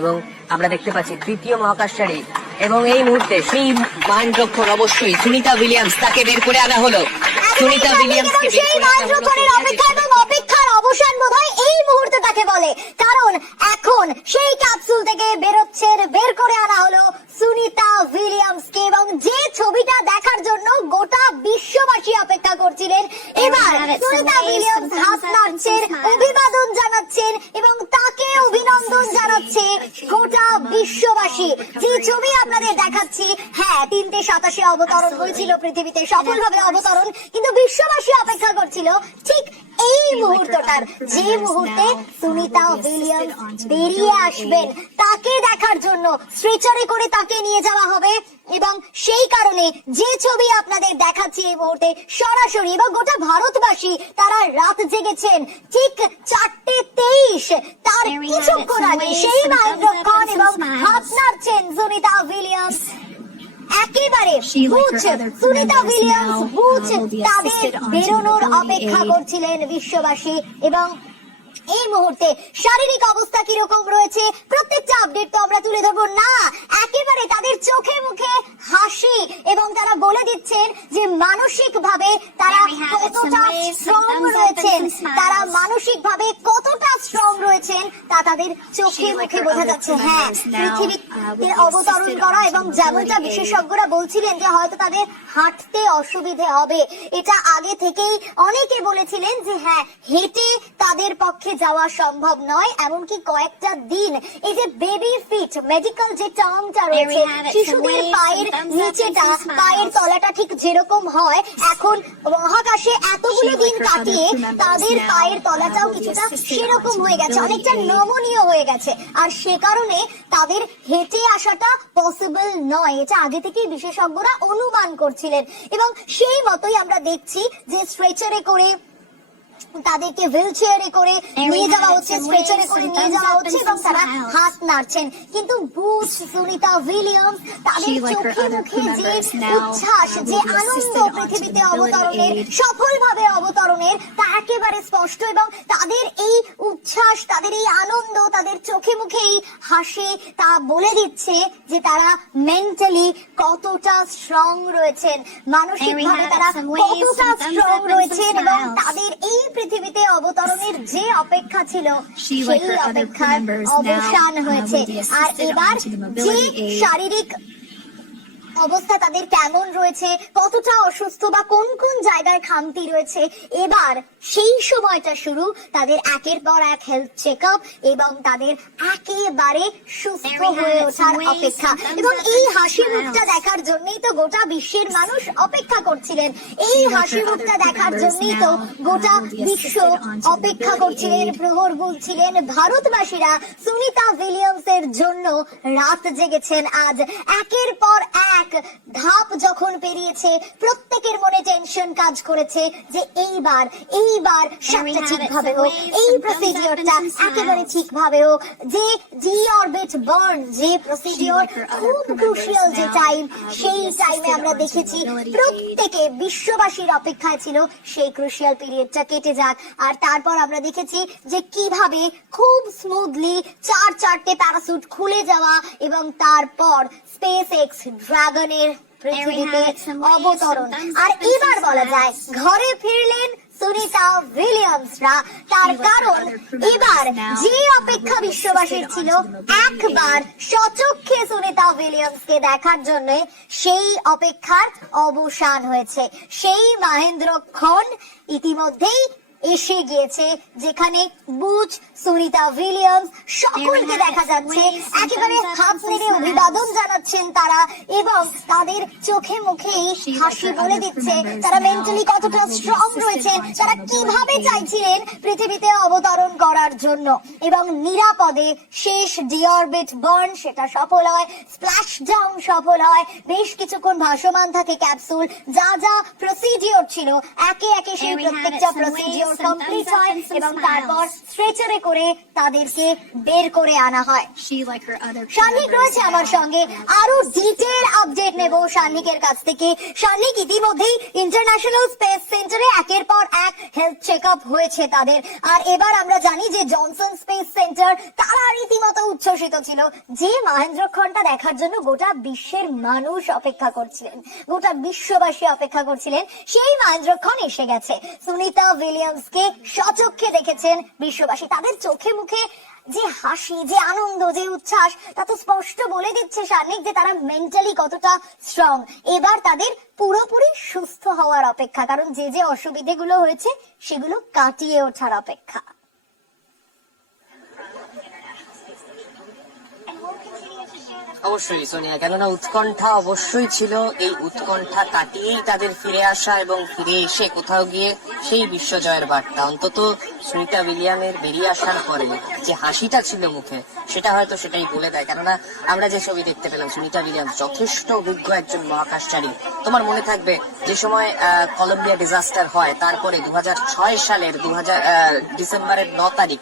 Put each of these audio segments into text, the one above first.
এবং আমরা দেখতে পাচ্ছি তৃতীয় মহাকাশচারী এবং এই মুহূর্তে সেই মাহেন্দ্রক্ষণ অবশ্যই সুনিতা উইলিয়ামস, তাকে বের করে আনা হলো। সুনিতা উইলিয়ামসকে বের করে আনা হলো। অপেক্ষা এবং অপেক্ষার অবসান বোধহয় এই মুহূর্তে তাকে বলে, কারণ এখন সেই ক্যাপসুল থেকে বের করে আনা হলো সুনিতা উইলিয়ামসকে, এবং যে ছবিটা দেখার জন্য গোটা বিশ্ববাসী অপেক্ষা করছিলেন। এবার সুনিতা উইলিয়ামস হাত নাড়ছেন, অভিবাদন জানাচ্ছেন এবং তাকে অভিনন্দন জানাচ্ছে গোটা বিশ্ববাসী। যে ছবি আপনাদের দেখাচ্ছি, হ্যাঁ 387 অবতরণ হয়েছিল পৃথিবীতে, সফলভাবে অবতরণ, কিন্তু বিশ্ববাসী অপেক্ষা করছিল ঠিক এই মুহূর্তটার, যে মুহূর্তে সুনিতা উইলিয়ামস বেরিয়ে আসবেন তাকে দেখার জন্য স্ট্রেচারে করে তাকে নিয়ে যাওয়া হবে। এবং সেই কারণে যে ছবি আপনাদের দেখাচ্ছি এই মুহূর্তে সরাসরি, এবং গোটা ভারতবাসী তারা রাত জেগেছেন ঠিক 4:23, তার কিছুক্ষণ আগে সেই মাহেন্দ্রক্ষণ এবং হাত নাড়ছেন সুনিতা উইলিয়ামস। একেবারে সুনিতা উইলিয়ামস বুচ তাদের বেরোনোর অপেক্ষা করছিলেন বিশ্ববাসী। এবং এই মুহূর্তে শারীরিক অবস্থা কিরকম রয়েছে প্রত্যেকটা আপডেট তো আমরা তুলে ধরবো না, একেবারে তাদের চোখে মুখে হাসি, এবং তারা বলে দিচ্ছেন যে মানসিক ভাবে তারা কতটা স্ট্রং রয়েছেন, তারা মানসিক ভাবে কতটা স্ট্রং রয়েছেন তা তাদের চোখে মুখে বোঝা যাচ্ছে। হ্যাঁ, পৃথিবীতে অবতরণ করা, এবং যেমনটা বিশেষজ্ঞরা বলছিলেন যে হয়তো তাদের হাঁটতে অসুবিধে হবে, এটা আগে থেকেই অনেকে বলেছিলেন যে হ্যাঁ হেঁটে তাদের পক্ষে যাওয়া সম্ভব নয়, এমনকি কয়েকটা দিন এই যে বেবি ফিট মেডিকেল যে টার্মটা রয়েছে, শিশুদের পায়ের নিচেটা, পায়ের তলাটা ঠিক যেরকম হয়, এখন মহাকাশে এতগুলো দিন কাটিয়ে তাদের পায়ের তলাটাও কিছুটা সেরকম হয়ে গেছে, অনেকটা নমনীয় হয়ে গেছে, আর সে কারণে তাদের হেঁটে আসাটা পসিবল নয়, এটা আগে থেকেই বিশেষজ্ঞরা অনুমান করছিলেন। এবং সেই মতোই আমরা দেখছি যে স্ট্রেচারে করে তাদেরকে হুইল চেয়ারে করে নিয়ে যাওয়া হচ্ছে, স্ট্রেচারে করে নিয়ে যাওয়া হচ্ছে, এবং তারা হাত নাড়ছেন। কিন্তু বুচ, সুনিতা উইলিয়ামস, তাদের চোখে মুখে যে উচ্ছ্বাস, যে আনন্দ পৃথিবীতে অবতরণের, সফলভাবে অবতরণের, তা একেবারে স্পষ্ট। এবং তাদের এই উচ্ছ্বাস, তাদের এই আনন্দ, তাদের চোখে মুখে এই হাসি তা বলে দিচ্ছে যে তারা মেন্টালি কতটা স্ট্রং রয়েছেন, মানসিকভাবে তারা কতটা স্ট্রং রয়েছেন, এবং তাদের এই পৃথিবীতে অবতরণের যে অপেক্ষা ছিল সেই অপেক্ষার অবসান হয়েছে। আর এবার যে শারীরিক অবস্থা তাদের কেমন রয়েছে, কতটা অসুস্থ বা কোন কোন জায়গায় খামতি রয়েছে, এবার সেই সময়টা শুরু তাদের একের পর এক হেলথ চেকআপ এবং তাদের একেবারে সুস্থ হয়ে ওঠার অপেক্ষা। এবং এই হাসি মুখটা দেখার জন্যই তো গোটা বিশ্বের মানুষ অপেক্ষা করছিলেন, এই হাসি মুখটা দেখার জন্যই তো গোটা বিশ্ব অপেক্ষা করছিলেন, প্রহর গুনছিলেন। ভারতবাসীরা সুনিতা উইলিয়ামসের জন্য রাত জেগেছেন আজ। একের পর এক ধাপ যখন পেরিয়েছে, প্রত্যেকের মনে টেনশন কাজ করেছে যে এইবার সবটা ঠিকভাবে হোক, এই প্রসিডিওরটা একেবারে ঠিকভাবে হোক, যে ডিঅরবিট বার্ন যে প্রসিডিওর খুব ক্রুশিয়াল যে টাইম, সেই টাইমে আমরা দেখেছি প্রত্যেকে বিশ্ববাসীর অপেক্ষায় ছিল সেই ক্রুশিয়াল পিরিয়ডটা কেটে যাক। আর তারপর আমরা দেখেছি যে কিভাবে খুব স্মুথলি 4 প্যারাসুট খুলে যাওয়া, এবং তারপর স্পেস এক্স ড্রাগনের পৃথিবীতে অবতরণ। আর এবার বলা যায় ঘরে ফিরলেন সুনিতা উইলিয়ামসরা, তার কারণ এবার যে অপেক্ষা বিশ্ববাসীর ছিল একবার সচক্ষে সুনিতা উইলিয়ামসকে দেখার জন্য, সেই অপেক্ষার অবসান হয়েছে। সেই মাহেন্দ্রক্ষণ ইতিমধ্যেই এসে গিয়েছে, যেখানে বুচ, সুনিতা উইলিয়ামস সকলকে দেখা যাচ্ছে, একেবারে হাত নেড়ে অভিবাদন জানাচ্ছেন তারা, এবং তাদের চোখে মুখে হাসি বলে দিচ্ছে তারা মেন্টালি কতটা স্ট্রং রয়েছেন, তারা কিভাবে চাইছিলেন পৃথিবীতে অবতরণ করার জন্য। এবং নিরাপদে শেষ ডিঅরবিট বার্ন সেটা সফল হয়, স্প্ল্যাশ ডাউন সফল হয়, বেশ কিছুক্ষণ ভাসমান থাকে ক্যাপসুল, যা যা প্রসিডিওর ছিল একে একে সেই প্রত্যেকটা প্রসিডিওর কমপ্লিট হয় এবং তারপর স্ট্রেচারে করে তাদেরকে বের করে আনা হয়। শান্নিক রয়েছে আমার সঙ্গে, আরো ডিটেল আপডেট নেব শান্নিকের কাছ থেকে। শান্নিক, ইতিমধ্যেই ইন্টারন্যাশনাল স্পেস সেন্টারে একের পর এক হেলথ চেকআপ হয়েছে তাদের, আর এবার আমরা জানি যে জনসন স্পেস সেন্টার তারা রীতিমতো উচ্ছ্বসিত ছিল। যে মহেন্দ্রক্ষণটা দেখার জন্য গোটা বিশ্বের মানুষ অপেক্ষা করছিলেন, গোটা বিশ্ববাসী অপেক্ষা করছিলেন, সেই মহেন্দ্রক্ষণ এসে গেছে। সুনিতা উইলিয়ামসকে সচক্ষে দেখেছেন বিশ্ববাসী। তাদের চোখে মুখে যে হাসি, যে আনন্দ, যে উচ্ছ্বাস, তা তো স্পষ্ট বলে দিচ্ছে শান্নিক যে তারা মেন্টালি কতটা স্ট্রং। এবার তাদের পুরোপুরি সুস্থ হওয়ার অপেক্ষা, কারণ যে যে অসুবিধেগুলো হয়েছে সেগুলো কাটিয়ে ওঠার অপেক্ষা। অবশ্যই সোনিয়া, কেননা উৎকণ্ঠা অবশ্যই ছিল। এই উৎকণ্ঠা কাটিয়েই তাদের ফিরে আসা এবং ফিরে এসে কোথাও গিয়ে সেই বিশ্বজয়ের বার্তা। অন্তত সুনিতা উইলিয়ামের বেরিয়ে আসার পরে যে হাসিটা ছিল মুখে, সেটা হয়তো সেটাই বলে দেয়। কেননা আমরা যে ছবি দেখতে পেলাম, সুনিতা উইলিয়ামস যথেষ্ট অভিজ্ঞ একজন মহাকাশচারী। তোমার মনে থাকবে যে সময় কলম্বিয়া ডিজাস্টার হয়, তারপরে 2006 সালের ডিসেম্বরের 9 তারিখ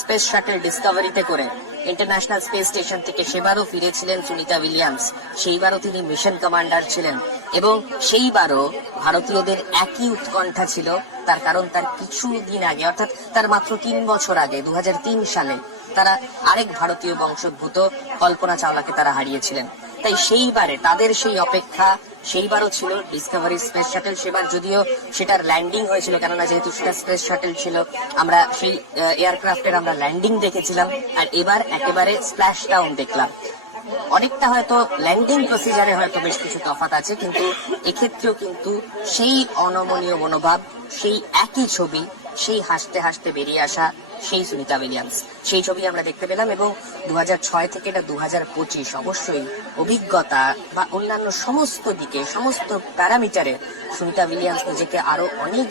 স্পেস শাটল ডিসকভারিতে করে ইন্টারন্যাশনাল স্পেস স্টেশন থেকে সেবারও ফিরেছিলেন সুনিতা উইলিয়ামস। সেইবারও তিনি মিশন কমান্ডার ছিলেন এবং সেইবারও ভারতীয়দের একই উৎকণ্ঠা ছিল। তার কারণ তার কিছু দিন আগে, অর্থাৎ তার মাত্র 3 বছর আগে 2003 সালে তারা আরেক ভারতীয় বংশোদ্ভূত কল্পনা চাওলাকে তারা হারিয়েছিলেন। তাই সেইবারে তাদের সেই অপেক্ষা সেইবারও ছিল ডিসকভারি স্পেস শাটল। সেবার যদিও সেটার ল্যান্ডিং হয়েছিল, কেননা যেহেতু সেটা স্পেস শাটল ছিল, আমরা সেই এয়ারক্রাফটের আমরা ল্যান্ডিং দেখেছিলাম। আর এবার একেবারে স্প্ল্যাশ ডাউন দেখলাম। অনেকটা হয়তো ল্যান্ডিং প্রসিজারে হয়তো বেশ কিছু তফাৎ আছে, কিন্তু এক্ষেত্রেও কিন্তু সেই অনমনীয় মনোভাব, সেই একই ছবি, সেই হাসতে হাসতে বেরিয়ে আসা সেই সুনিতা উইলিয়ামস, সেই ছবি আমরা দেখতে পেলাম। এবং 2006 থেকে এটা 2025, অবশ্যই অভিজ্ঞতা বা অন্যান্য সমস্ত দিকে, সমস্ত প্যারামিটারে সুনিতা উইলিয়ামস নিজেকে আরো অনেক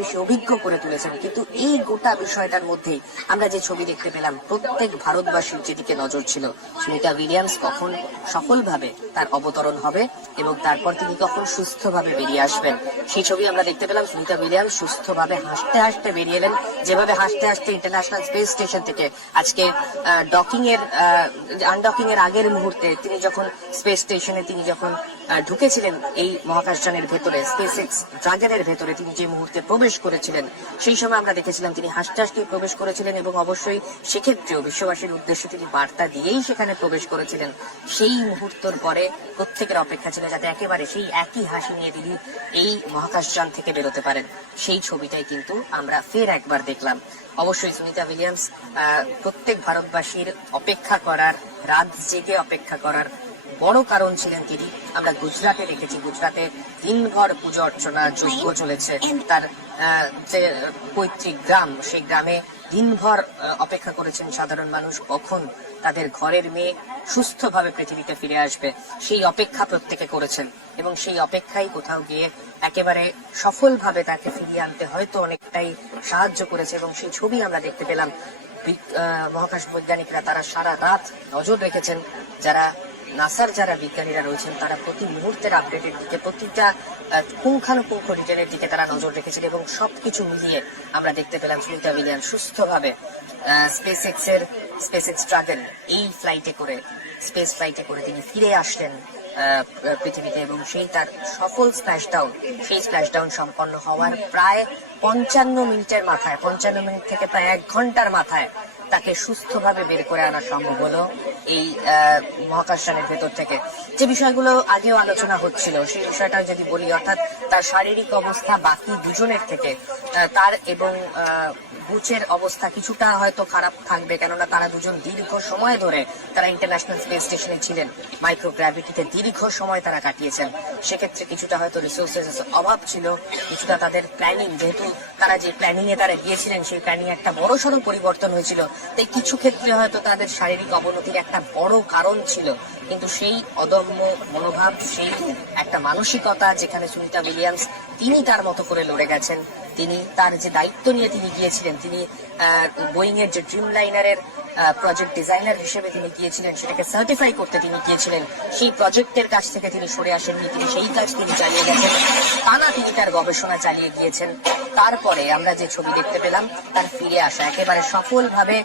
বেশি অভিজ্ঞ করে তুলেছেন। কিন্তু এই গোটা বিষয়টার মধ্যেই আমরা যে ছবি দেখতে পেলাম, প্রত্যেক ভারতবাসীর যেদিকে নজর ছিল, সুনিতা উইলিয়ামস কখন সফলভাবে তার অবতরণ হবে এবং তারপর তিনি কখন সুস্থভাবে বেরিয়ে আসবেন, সেই ছবি আমরা দেখতে পেলাম। সুনিতা উইলিয়ামস সুস্থভাবে হাসতে হাসতে বেরিয়ে এলেন, যেভাবে হাসতে হাসতে ইন্টারন্যাশনাল স্পেস স্টেশন থেকে আজকে আনডকিং এর আগের মুহূর্তে তিনি যখন স্পেস স্টেশনে তিনি যখন ঢুকেছিলেন এই মহাকাশযানের ভেতরে, স্পেসএক্স ড্রাগনের ভেতরে তিনি যে মুহূর্তে প্রবেশ করেছিলেন, সেই সময় আমরা দেখেছিলাম তিনি হাসতে হাসতে প্রবেশ করেছিলেন এবং অবশ্যই সেক্ষেত্রেও বিশ্ববাসীর উদ্দেশ্যে তিনি বার্তা দিয়েই সেখানে প্রবেশ করেছিলেন। সেই মুহূর্তের পরে প্রত্যেকের অপেক্ষা ছিল যাতে একেবারে সেই একই হাসি নিয়ে তিনি এই মহাকাশযান থেকে বেরোতে পারেন। সেই ছবিটাই কিন্তু আমরা ফের একবার দেখলাম। অবশ্যই সুনিতা উইলিয়ামস প্রত্যেক ভারতবাসীর অপেক্ষা করার, রাত জেগে অপেক্ষা করার বড় কারণ ছিলেন তিনি। আমরা গুজরাটে দেখেছি, গুজরাটে দিনভর পুজো অর্চনা যজ্ঞ চলেছে। তার যে পৈতৃক গ্রাম, সেই গ্রামে দিনভর অপেক্ষা করেছেন সাধারণ মানুষ কখন তাদের ঘরের মেয়ে সুস্থভাবে পৃথিবীতে ফিরে আসবে। সেই অপেক্ষা প্রত্যেকে করেছেন এবং সেই অপেক্ষাই কোথাও গিয়ে একেবারে সফলভাবে তাকে ফিরিয়ে আনতে হয়তো অনেকটাই সাহায্য করেছে। এবং সেই ছবি আমরা দেখতে পেলাম। মহাকাশ বৈজ্ঞানিকরা তারা সারা রাত নজর রেখেছেন, নাসার যারা বিজ্ঞানীরা রয়েছেন তারা প্রতি মুহূর্তের আপডেটের দিকে, প্রতিটা পুঙ্খানুপুঙ্খ ডিটেলের দিকে তারা নজর রেখেছেন এবং সবকিছু মিলিয়ে আমরা দেখতে পেলাম সুনিতা উইলিয়ামস সুস্থভাবে স্পেসএক্স ড্রাগন এই স্পেস ফ্লাইটে করে তিনি ফিরে আসলেন পৃথিবীতে এবং সেই তার সফল স্প্ল্যাশডাউন সম্পন্ন হওয়ার প্রায় 55 মিনিটের মাথায়, 55 মিনিট থেকে প্রায় 1 ঘন্টার মাথায় তাকে সুস্থভাবে বের করে আনা সম্ভব হলো এই মহাকাশযানের ভেতর থেকে। যে বিষয়গুলো আগেও আলোচনা হচ্ছিল সেই বিষয়টা যদি বলি, অর্থাৎ তার শারীরিক অবস্থা বাকি দুজনের থেকে, তার এবং বুচের অবস্থা কিছুটা হয়তো খারাপ থাকবে, কেননা তারা দুজন দীর্ঘ সময় ধরে তারা ইন্টারন্যাশনাল স্পেস স্টেশনে ছিলেন, মাইক্রোগ্র্যাভিটিতে দীর্ঘ সময় তারা কাটিয়েছেন। সেক্ষেত্রে কিছুটা হয়তো রিসোর্সেস অভাব ছিল, কিছুটা তাদের প্ল্যানিং, যেহেতু তারা যে প্ল্যানিং এ তারা গিয়েছিলেন সেই প্ল্যানিং একটা বড়সড় পরিবর্তন হয়েছিল, তাই কিছু ক্ষেত্রে হয়তো তাদের শারীরিক অবনতির একটা বড় কারণ ছিল। কিন্তু সেই অদম্য মনোভাব, সেই একটা মানসিকতা যেখানে সুনিতা উইলিয়ামস তিনি তার মতো করে লড়ে গেছেন, তিনি তার যে দায়িত্ব নিয়ে তিনি গিয়েছিলেন, তিনি বোয়িং এর যে ড্রিম লাইনারের প্রজেক্ট ডিজাইনার হিসেবে তিনি গিয়েছিলেন, সেটাকে সার্টিফাই করতে তিনি গিয়েছিলেন, সেই প্রজেক্টের কাছ থেকে তিনি সরে আসেননি, তিনি সেই কাজ তিনি চালিয়ে গেছেন, টানা তিনি তার গবেষণা চালিয়ে গিয়েছেন। তারপরে আমরা যে ছবি দেখতে পেলাম তার ফিরে আসা, একেবারে সফলভাবে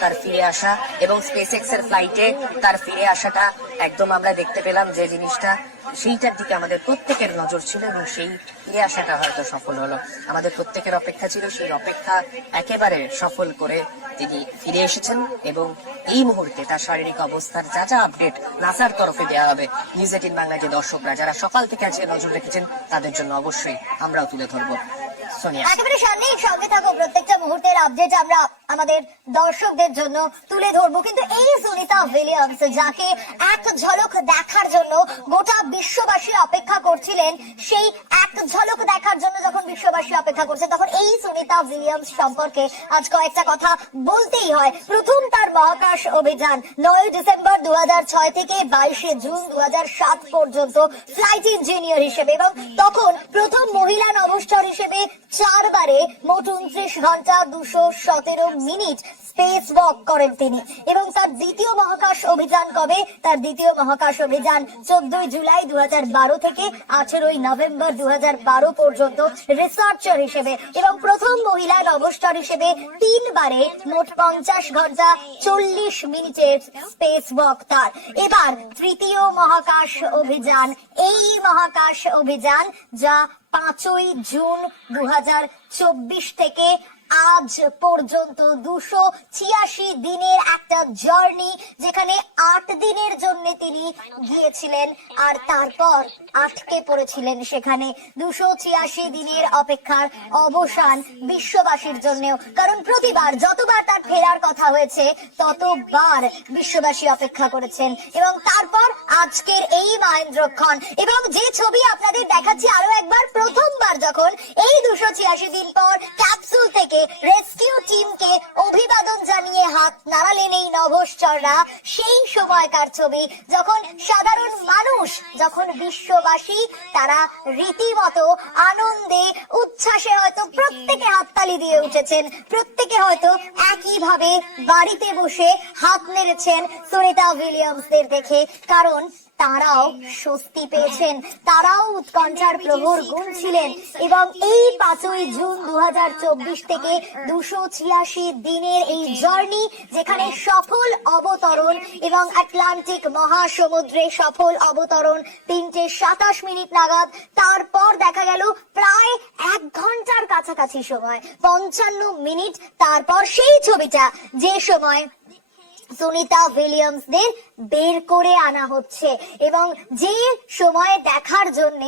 তার ফিরে আসা, এবং স্পেস এক্স এর ফ্লাইটে তার ফিরে আসাটা একদম আমরা দেখতে পেলাম যে জিনিসটা, সেইটার দিকে আমাদের প্রত্যেকের নজর ছিল, এবং সেই ফিরে আসাটা হয়তো সফল হলো। আমাদের প্রত্যেকের অপেক্ষা ছিল, সেই অপেক্ষা একেবারে সফল করে তিনি ফিরে এসেছেন, এবং এই মুহূর্তে তার শারীরিক অবস্থার যা যা আপডেট নাসার তরফে দেওয়া হবে, নিউজ 18 বাংলা যে দর্শকরা যারা সকাল থেকে আজকে নজর রেখেছেন তাদের জন্য অবশ্যই আমরাও তুলে ধরবো। সোনিয়া, একেবারে সামনেই সঙ্গে থাকো, প্রত্যেকটা মুহূর্তের আপডেট আমরা আমাদের দর্শকদের জন্য তুলে ধরবো। কিন্তু এই সুনিতা উইলিয়ামস, যাকে এক ঝলক দেখার জন্য গোটা বিশ্ববাসী অপেক্ষা করছিলেন, সেই এক ঝলক দেখার জন্য যখন বিশ্ববাসী অপেক্ষা করছে, তখন এই সুনিতা উইলিয়ামস সম্পর্কে আজ কয়েকটা কথা বলতেই হয়। প্রথম তার মহাকাশ অভিযান 9 ডিসেম্বর 2006 থেকে 22 জুন 2007 পর্যন্ত ফ্লাইট ইঞ্জিনিয়ার হিসেবে, এবং তখন প্রথম মহিলা নভোশ্চর হিসেবে 4 বারে মোট 29 ঘন্টা 217 মিনিট স্পেস ওয়াক করেন তিনি। এবং তার দ্বিতীয় মহাকাশ অভিযান কবে? তার দ্বিতীয় মহাকাশ অভিযান 14 জুলাই 2012 থেকে 18 নভেম্বর 2012 পর্যন্ত রিসার্চার হিসেবে, এবং প্রথম মহিলা নভোশ্চর হিসেবে 3 বারে মোট 50 ঘন্টা 40 মিনিটের স্পেস ওয়াক তার। এবার তৃতীয় মহাকাশ অভিযান, এই মহাকাশ অভিযান যা 5 জুন 2024 থেকে আজ পর্যন্ত 286 দিনের একটা জার্নি, যেখানে 8 দিনের জন্য তিনি গিয়েছিলেন আর তারপর আটকে পড়েছিলেন সেখানে। 286 দিনের অপেক্ষার অবসান বিশ্ববাসীর জন্যও, কারণ প্রতিবার যতবার তার ফেরার কথা হয়েছে ততবার বিশ্ববাসী অপেক্ষা করেছেন। এবং তারপর আজকের এই মহেন্দ্রক্ষণ, এবং যে ছবি আপনাদের দেখাচ্ছি আরো একবার, প্রথমবার যখন এই 286 দিন পর ক্যাপসুল থেকে রেস্কিউ টিমকে অভিবাদন জানিয়ে হাত নাড়ালেন এই নভোশ্চররা, সেই সময়কার ছবি, যখন সাধারণ মানুষ, যখন বিশ্ববাসী, তারা রীতিমতো আনন্দে উচ্ছ্বাসে হয়তো প্রত্যেকে হাততালি দিয়ে উঠেছেন, প্রত্যেকে হয়তো একইভাবে বাড়িতে বসে হাত নেড়েছেন সুনিতা উইলিয়ামসদের দেখে, কারণ তারাও স্বস্তি পেয়েছেন, তারাও উৎকণ্ঠার প্রহর গুনছিলেন। এবং এই 5 জুন 2024 থেকে 286 দিনের এই জার্নি, যেখানে সফল অবতরণ এবং আটলান্টিক মহাসমুদ্রে সফল অবতরণ 3:27 মিনিট নাগাদ, তারপর দেখা গেল প্রায় 1 ঘন্টার কাছাকাছি সময়, 55 মিনিট, তারপর সেই ছবিটা যে সময় সুনিতা উইলিয়ামসদের বের করে আনা হচ্ছে, এবং যে সময় দেখার জন্য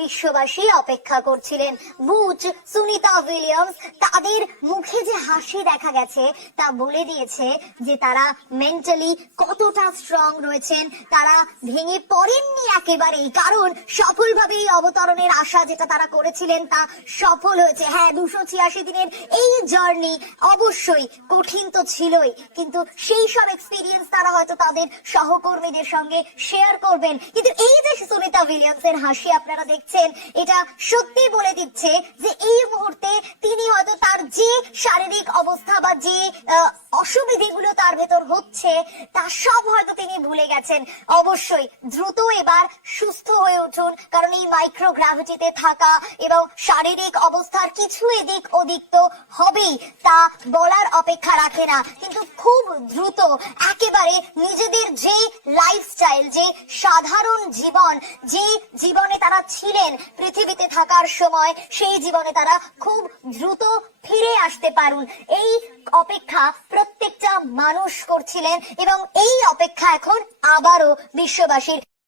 বিশ্ববাসী অপেক্ষা করছিলেন। বুচ, সুনিতা উইলিয়ামস, তাদের মুখে যে হাসি দেখা গেছে তা বলে দিয়েছে যে তারা মেন্টালি কতটা স্ট্রং রয়েছেন, তারা ভেঙে পড়েননি একেবারেই, কারণ সফলভাবে এই অবতরণের আশা যেটা তারা করেছিলেন তা সফল হয়েছে। হ্যাঁ, 286 দিনের এই জার্নি অবশ্যই কঠিন তো ছিলই, কিন্তু সেই সব এক্সপিরিয়েন্স তারা হয়তো তাদের সহকর্মীদের সঙ্গে শেয়ার করবেন। কিন্তু এই যে সুনিতা উইলিয়ামসের হাসি আপনারা দেখছেন, এটা সত্যি বলে দিচ্ছে যে এই মুহূর্তে তিনি হয়তো তার যে শারীরিক অবস্থা বা যে অসুবিধাগুলো তার ভেতর হচ্ছে তা সব হয়তো তিনি ভুলে গেছেন। অবশ্যই দ্রুত এবার সুস্থ হয়ে উঠুন, কারণ এই মাইক্রোগ্রাভিটিতে থাকা এবং শারীরিক অবস্থার কিছু এদিক ওদিক তো হবেই, তা বলার অপেক্ষা রাখে না। কিন্তু খুব দ্রুত একেবারে নিজেদের যে লাইফস্টাইল, যে সাধারণ জীবন, যে জীবনে তারা ছিলেন পৃথিবীতে থাকার সময়, সেই জীবনে তারা খুব দ্রুত ফিরে আসতে পারুন, এই অপেক্ষা প্রত্যেকটা মানুষ করছিলেন। এবং এই অপেক্ষা এখন আবারও বিশ্ববাসীর